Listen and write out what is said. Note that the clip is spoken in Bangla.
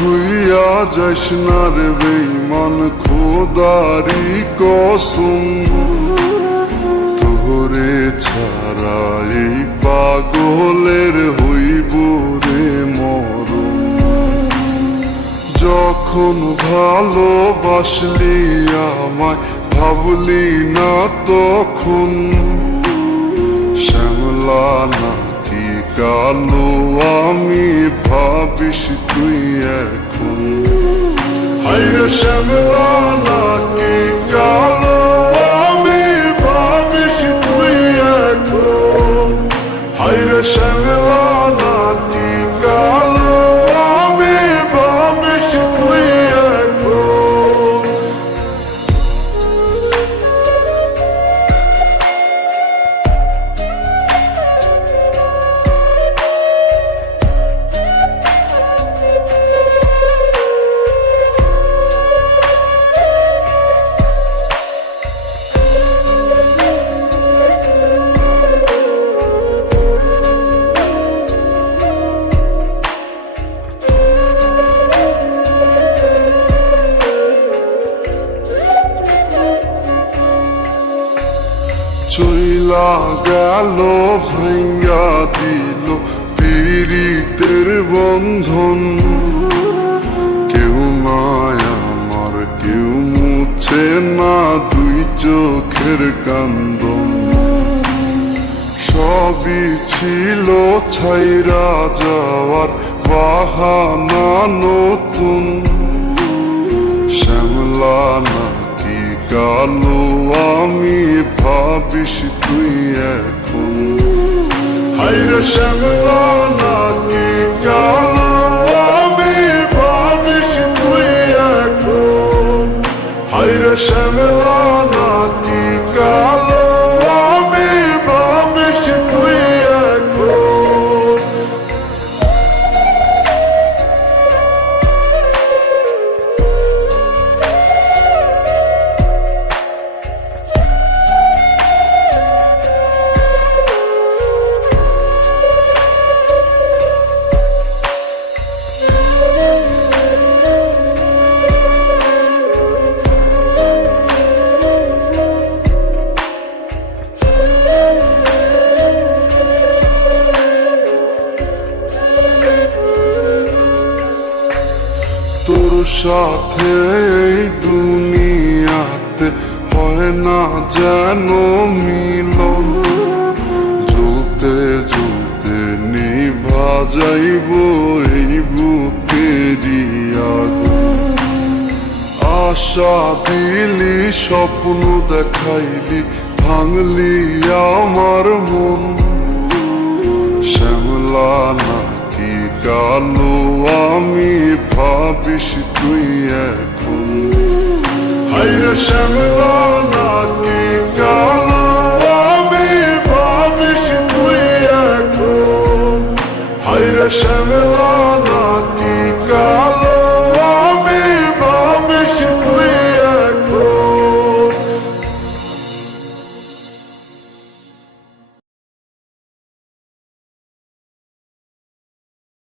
ছুইয়া যাস না রে বেঈমান খোদারি কসম, তোরে ছাড়া এই পাগলের হইব রে মরণ। যখন ভালোবাসলি আমায় ভাবলি না তখন, শ্যামলা নাকি কালো আমি ভাবিস তুই এখন। হায়রে শ্যামলা নাকি কালো আমি ভাবিস তুই এখন। হায়রে শ্যামলা নাকি কালো আমি ভাবিস তুই এখন। চইলা গেল ভাঙ্গা দিল পীড়িতের বন্ধন, কেউ নাই আমার কেউ মুছে না দুই চোখের কান্দন। সবই ছিল ছাইরা যাওয়ার বাহানা নতুন, শ্যামলা নাকি কালো আমি ভাবিস তুই এখন। হায়রে শ্যামলা নাকি কালো আমি ভাবিস তুই এখন। হায়রে শ্যামলা নাকি কালো আমি ভাবিস তুই এখন। তোর সাথে এই দুনিয়াতে হয় না যেন মিলন, জ্বলতে জ্বলতে নিভা যাইব এই বুকেরই আগুন। আশা দিলি স্বপ্ন দেখাইলি ভাঙলি আমার মন, শ্যামলা নাকি কালো আমি ভাবিস তুই এখন। হায়রে শ্যামলা